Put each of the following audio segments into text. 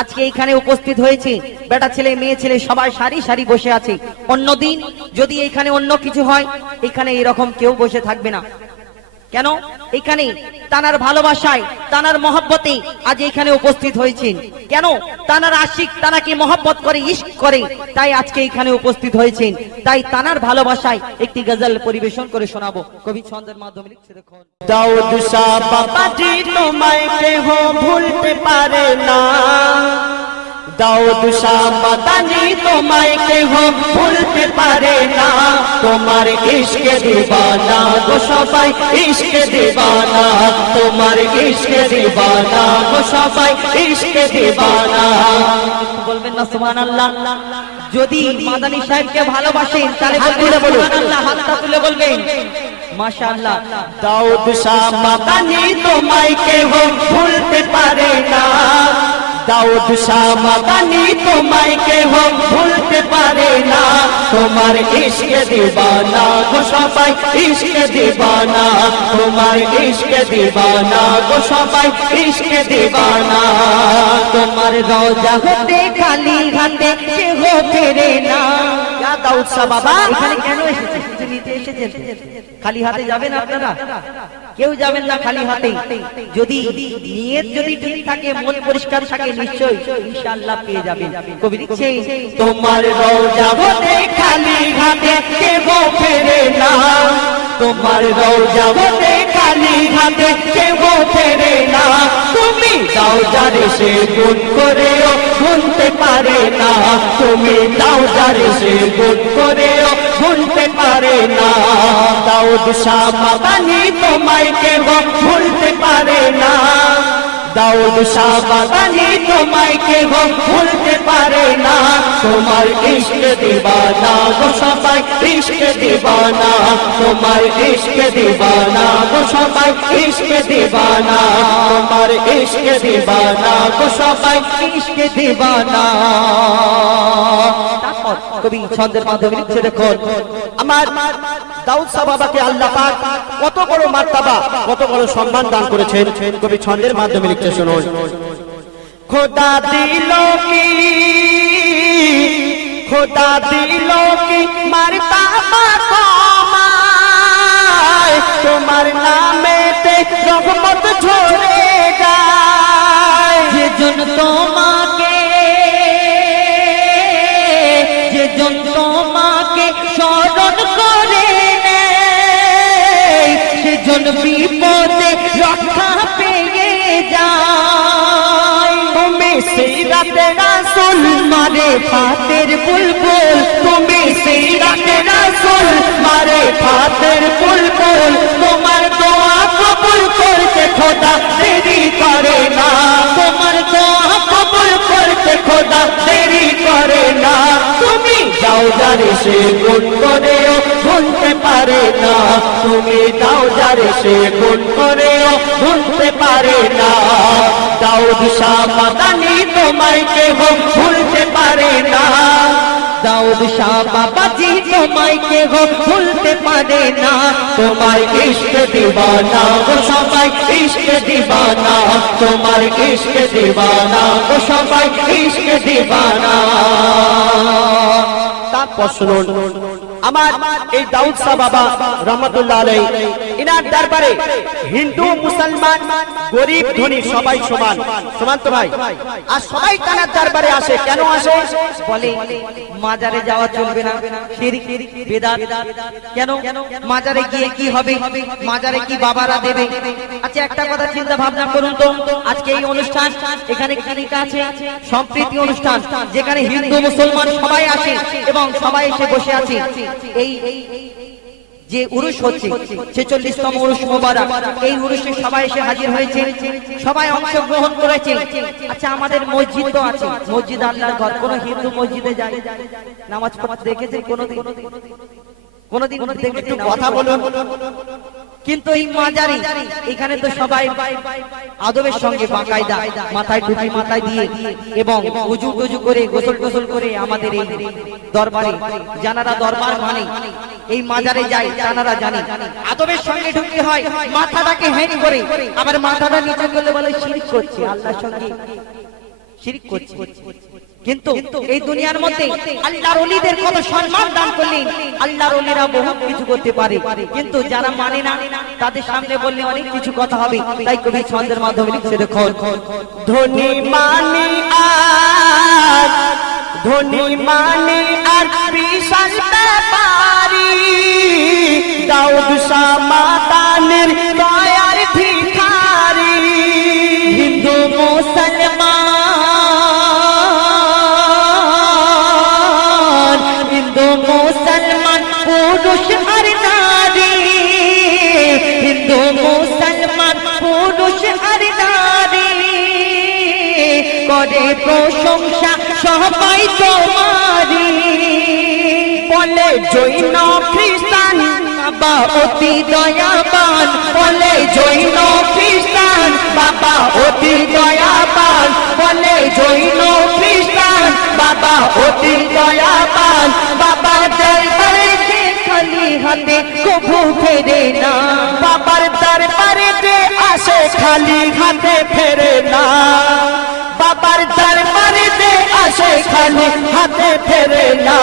আজকে এখানে উপস্থিত হয়েছে, বেটা ছেলে মেয়ে ছেলে সবাই সারি সারি বসে আছে। অন্যদিন যদি এখানে অন্য কিছু হয়, এখানে এরকম কেউ বসে থাকবে না। কেন? এখানে তানার ভালোবাসায়, তানার মহব্বতে আজ এখানে উপস্থিত হয়েছেন। কেন? তানার আশিক তানাকে মহব্বত করে, ইশক করে, তাই আজকে এখানে উপস্থিত হয়েছেন। তাই তানার ভালোবাসায় একটি গজল পরিবেশন করে শোনাবো। কবি ছন্দের মাধ্যমে লিখছে দেখুন। দাউদ শাহ বাবাজি তোমায় কেহ ভুলতে পারে না, দাউদ শাহ মাদানী তোমায় কেহ ভুলতে পারে না। তোমার ইশকে দিবানা গো সবাই, ইশকে দিবানা, তোমার ইশকে দিবানা গো সবাই, ইশকে দিবানা। বলবেন না সুবহানাল্লাহ? যদি মাদানী সাহেবকে ভালোবাসেন তাহলে সুবহানাল্লাহ, হাতটা তুলে বলবেন মাশাআল্লাহ। দাউদ শাহ মাদানী তোমায় কেহ ভুলতে পারে না, দাউদ শাহ মাদানী তোমায় কেহ ভুলতে পারে না। তোমার ইশকে দিবানা গো সবাই, ইশকে দিবানা, তোমার ইশকে দিবানা গো সবাই, ইশকে দিবানা। তোমার রওজা হতে খালি হাতে কেহ ফেরে না। ইয়া দাউদ শাহ বাবা, এখানে কেন এসেছেন? কিছু নিতে এসেছেন? খালি হাতে যাবেন আপনারা? কেউ যাবেন না খালি হাতে। যদি নিয়ত যদি ঠিক থাকে, মন পরিষ্কার থাকে, নিশ্চয়ই ইনশাআল্লাহ পেয়ে যাবেন। কবি লিখছে, তোমার রওজা হতে খালি হাতে কেহ ফেরে না, তোমার রওজা হতে খালি হাতে কেহ ফেরে না। তুমি দাও যারে সে গুণ করেও গুনতে পারে না, তুমি দাও যারে সে গুণ করেও গুনতে পারে না। দাউদ শাহ মাদানী তোমায় কেহ ভুলতে পারে না, দাউদ শাহ মাদানী তোমায় কেহ ভুলতে পারে না। তোমার ইশকে দিবানা গো সবাই, ইশকে দিবানা, তোমার ইশকে দিবানা গো সবাই, ইশকে দিবানা, তোমার ইশকে দিবানা গো সবাই, ইশকে দিবানা। কবি ছন্দের মাধ্যমে লিখছে দেখুন। আমার দাউদ শাহ বাবাকে আল্লাহ পাক কত বড় মার্তবা, কত বড় সম্মান দান করেছেন। কবি ছন্দের মাধ্যমে লিখছে শুনুন। খোদা দিল কি, খোদা দিল কি মার্তবা তোমায়, তোমার নামেতে রহমত ঝরে যায়। যেজন তোমাকে, যেজন তোমাকে স্মরণ করে নেয়, সেজন বিপদে রক্ষা পেয়ে যায়। তুমি সিরাতে রাসূল মারে ফাতের বুলবুল, তুমি সিরাতে রাসূল মারে ফাতের বুলবুল। তোমার দোয়া কবুল করতে খোদা দেরি করে না, তোমার দোয়া কবুল করতে খোদা দেরি করে না। তুমি দাও যারে সে গুণ করেও ভুলতে পারে না, তুমি দাও যারে সে গুণ করেও ভুলতে পারে না। দাউদ শাহ মাদানী তোমায় কেহ ভুলতে পারে না, দাউদ শাহ বাবাজি তোমায় কেহ ভুলতে পারে না। তোমার ইশকে দিবানা গো সবাই, ইশকে দিবানা, তোমার ইশকে দিবানা গো সবাই, ইশকে দিবানা। তারপর শুনুন, আমার এই দাউদ শাহ বাবা রহমাতুল্লাহ আলাইহি, ইনার দরবারে হিন্দু মুসলমান গরিব ধনী সবাই সমান, সমান তো ভাই? আর সবাই তার দরবারে আসে, কেন আসে? বলে মাজারে যাওয়া চলবে না, শিরক বিদআত। কেন? মাজারে গিয়ে কি হবে? মাজারে কি বাবারা দেবে? আচ্ছা একটা কথা চিন্তা ভাবনা করুন তো, আজকে এই অনুষ্ঠান এখানে কি লেখা আছে? সম্প্রীতি অনুষ্ঠান, যেখানে হিন্দু মুসলমান সবাই আসে এবং সবাই এসে বসে আছে। এই যে উরুস হচ্ছে 46তম উরুস মোবারক, এই উরুসে সবাই এসে হাজির হয়েছে, সবাই অংশগ্রহণ করেছে। আচ্ছা আমাদের মসজিদ তো আছে, মসজিদ আল্লাহর ঘর, কোন হিন্দু মসজিদে যায় নামাজ পড়তে দেখেছেন কোনদিন? কোনদিন দেখেছেন? কথা বলুন। কিন্তু এই মাজারে এখানে তো সবাই আদবের সঙ্গে বাকায়দা মাথায় টুপি মাথায় দিয়ে এবং উজু টুজু করে গোসল টোসল করে আমাদের এই দরবারে, যারা দরবার মানে এই মাজারে যায় তারা জানে আদবের সঙ্গে ঢুকতে হয়, মাথাটাকে হেঁট করে, আবার মাথাটা নিচে করলে বলে শিরক করছে, আল্লাহর সঙ্গে শিরক করছে। কিন্তু এই দুনিয়ার মধ্যে আল্লাহর ওলিদের কত সম্মান দান করলেন। আল্লাহর ওলিরা বহু কিছু করতে পারে, কিন্তু যারা মানে না তাদের সামনে বললে অনেক কিছু কথা হবে। তাই কবি ছন্দের মাধ্যমে লিখছে, দেখুন ধনী মানি আর ধনী মানি আর বিশাল ব্যাপারী দাউদ শাহ মাতানের দয়ার ভিখারি হিন্দু মুসলমান, হিন্দু মুসলমান পুরুষ আর নারী, হিন্দু মুসলমান পুরুষ আর নারী করে প্রশংসা সবাই তোমারি। বলে জৈন খ্রিস্টান বাবা অতি দয়াবান, বলে জৈন খ্রিস্টান বাবা অতি দয়াবান বলে জৈন খ্রিস্টান বাবা অতি দয়াবান বাবার দরবারে যে খালি হাতে কভু ফেরে না, বাবার দরবারে যে আসে খালি হাতে ফেরে না বাবার দরবারে যে আসে খালি হাতে ফেরে না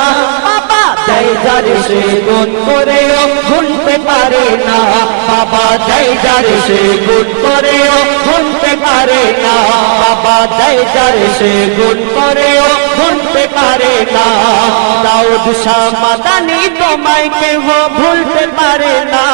বাবা দেয় যারে সে গুণ করেও ভুলতে পারে না বাবা দেয় যারে সে গুণ করেও ভুলতে পারে না বাবা দেয় যারে সে গুণ করেও ভুলতে পারে না দাউদ শাহ মাদানী তোমায় কেহ ভুলতে পারে না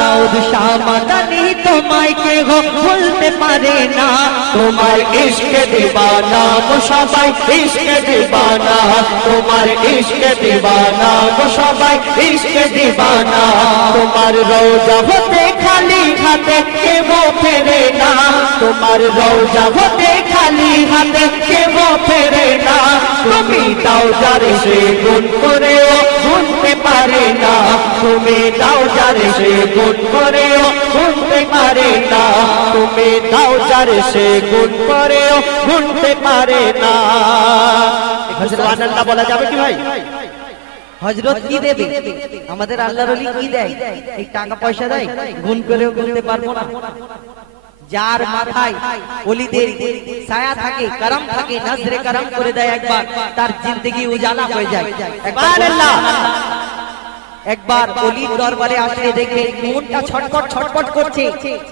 দাউদ শাহ মাদানী তোমায় কেহ ভুলতে পারে না। তোমার ইশকে দিবানা গো সবাই ইশকে দিবানা তোমার ইশকে দিবানা গো সবাই ইশকে দিবানা তোমার রওজা হতে খালি হাতে কেউ ফেরে না তোমার রওজা হতে খালি হাতে কেউ ফেরে না তুমি দাও যারে সে গুণ করেও ভুলতে পারে না তুমি দাও যারে সে গুণ করেও ভুলতে পারে না তুমি দাও যারে সে গুণ করেও ভুলতে পারে না। সুবহানাল্লাহ বলা যাবে কি ভাই? হযরত কি দেবে? আমাদের আল্লাহর ওলি কি দেয়? এই টাকা পয়সা দেয়? গুণ করেও গুনতে পারবো না। যার মাথায় ওলিদের ছায়া থাকে, করম থাকে, নজরে করম করে দেয় একবার, তার জিন্দেগি উজালা হয়ে যায়। সুবহানাল্লাহ। একবার ওলির দরবারে আসলে দেখবে মনটা ছটফট ছটফট করছে,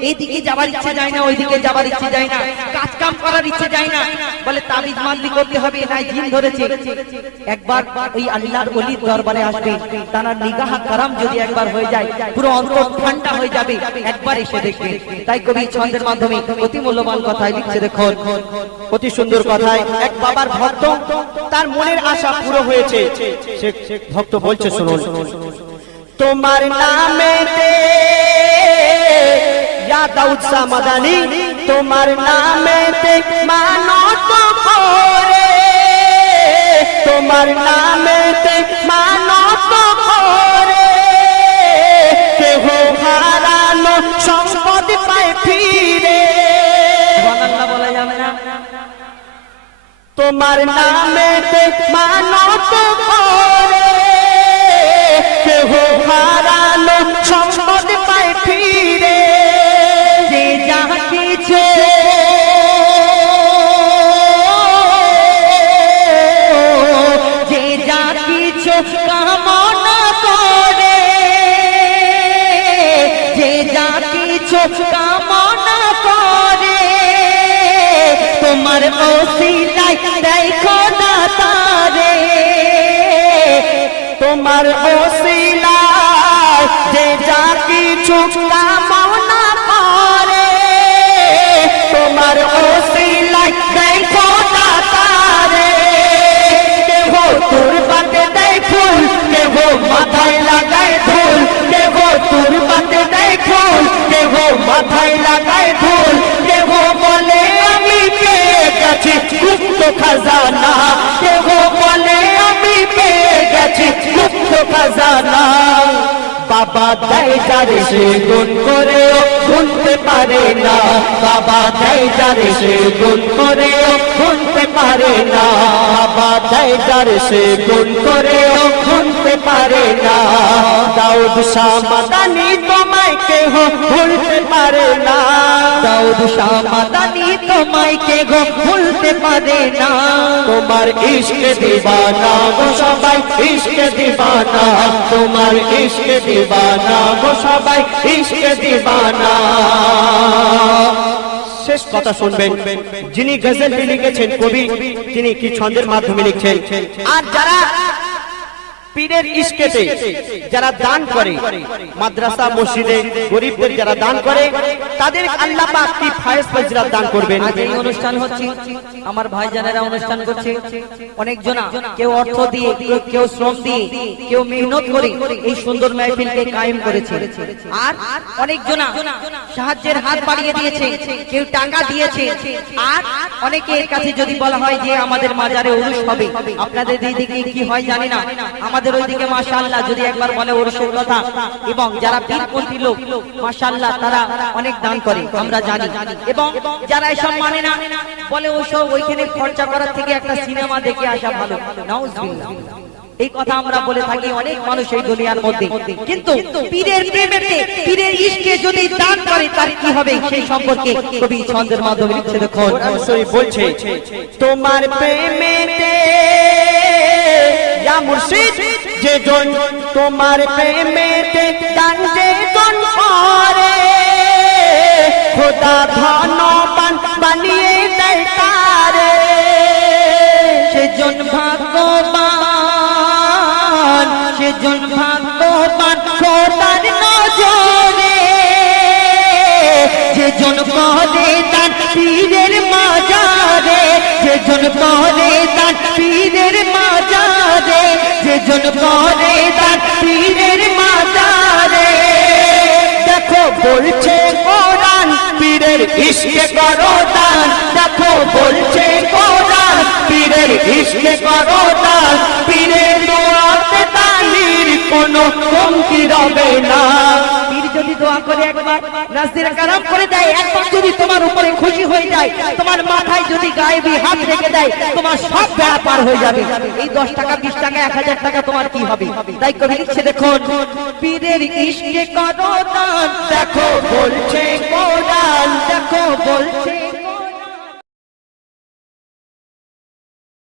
এইদিকে যাবার ইচ্ছে যায় না, ওইদিকে যাবার ইচ্ছে যায় না, কাজ কাম করার ইচ্ছে যায় না, বলে তাবিজ মান্দি করতে হবে, নাই জিন ধরেছে। একবার ওই আল্লাহর ওলির দরবারে আসবে, তার নিগাহ করম যদি একবার হয়ে যায়, পুরো অন্তর ঠান্ডা হয়ে যাবে, একবার এসে দেখবে। তাই কবি ছন্দের মাধ্যমে অতি মূল্যবান কথায় লিখছে, দেখুন অতি সুন্দর কথায় এক বাবার ভক্ত, তার মনের আশা পুরো হয়েছে। সে ভক্ত বলছে, শুনুন, তোমার নামেতে ইয়া দাউদ শাহ মাদানী তোমার নামেতে মানত করে তোমার নামেতে মানত করে কেহ হারানো সম্পদ পায় ফিরে সুবহানাল্লাহ বলা যাবে না? তোমার নামেতে মানত করে কেহ হারানো সম্পদ পায় ফিরে যে যা কিছু যে যা কিছু কামনা করে, যে যা কিছু কামনা করে, তোমার ওসিলায় দেয় খোদা তারে, তোমার ওসিলায় যে যা কিছু কামনা করে তোমার ওসিলায় দেখো না তারে কেহ তোর পাতে দেয় ফুল কেহ মাথায় লাগায় ধুল কেহ তোর পাতে দেয় ফুল কেহ মাথায় লাগায় ধুল কেহ বলে আমি পেয়ে গেছি গুপ্ত খাজানা কেহ বলে আমি পেয়ে গেছি গুপ্ত খাজানা বাবা দেয় যারে সে গুণ করেও গুনতে পারে না বাবা দেয় যারে সে গুণ করেও গুনতে পারে না বাবা দেয় হায়দার সে গুণ করেও ভুলতে পারে না দাউদ শাহ মাদানি তোমায় কেহ ভুলতে পারে না দাউদ শাহ মাদানি তোমায় কে গো ভুলতে পারে না তোমার ইশকে দিবানা গো সবাই ইশকে দিবানা তোমার ইশকে দিবানা গো সবাই ইশকে দিবানা শেষ কথা শুনবেন যিনি গজলটি লিখেছেন কবি তিনি কি ছন্দের মাধ্যমে লিখছেন আর যারা পীরের ইশকেতে যারা দান করে মাদ্রাসা মসজিদে গরিবদের যারা দান করে তাদের আল্লাহ পাক কি ফায়েজ ফজিলত দান করবেন আজ এই অনুষ্ঠান হচ্ছে আমার ভাইজানেরা অনুষ্ঠান করছে অনেক জনা কেউ অর্থ দিয়ে কেউ শ্রম দিয়ে কেউ মেহনত করে এই সুন্দর মাহফিলকে কায়েম করেছে আর অনেক জনা সাহায্যের হাত বাড়িয়ে দিয়েছে কেউ টাকা দিয়েছে আর অনেকের কাছে যদি বলা হয় যে আমাদের মাজারে উরুস হবে আপনাদের দিকে কি হয় জানি না আমাদের ওইদিকে মাশাআল্লাহ যদি একবার বলে উরুসের কথা এবং যারা পীরপন্থী লোক মাশাআল্লাহ তারা অনেক দান করে আমরা জানি এবং যারা এসব মানে না বলে ওসব ওইখানে খরচা করার থেকে একটা সিনেমা দেখে আসা ভালো নাউজুবিল্লাহ এই কথা আমরা বলে থাকি অনেক মানুষ এই দুনিয়ার মধ্যে কিন্তু পীরের প্রেমেতে পীরের ইশকে যদি দান করে তার কি হবে সেই সম্পর্কে কবি ছন্দের মাধ্যমে লিখছে দেখুন বলছে তোমার প্রেমেতে ইয়া মুর্শিদ যে জন তোমার প্রেমেতে দান যে জন করে খোদা ধনবান বানিয়ে দেয় তারে সেজন ভাগ্যবান সেজন ভাগ্যবান খোদার নজরে যেজন করে দান পীরের মাজারে যেজন করে দান পীরের মাজারে যেজন করে দান পীরের মাজারে দেখো বলছে কোরআন পীরের ইশকে করো দান দেখো বলছে কোরআন পীরের ইশকে করো দান পীরের দোয়াতে দানির কোনো কমতি রবে না পীর যদি দোয়া করে একবার নাজদির কারাম করে দেয় একবার যদি তোমার উপরে খুশি হয়ে যায় তোমার মাথায় যদি গায়েবী হাত রেখে দেয় তোমার সব বেড়া পার হয়ে যাবে এই 10 টাকা 20 টাকা 1000 টাকা তোমার কি হবে তাই কবি লিখছে দেখুন পীরের ইশকে করো দান দেখো বলছে কোরআন দেখো বলছে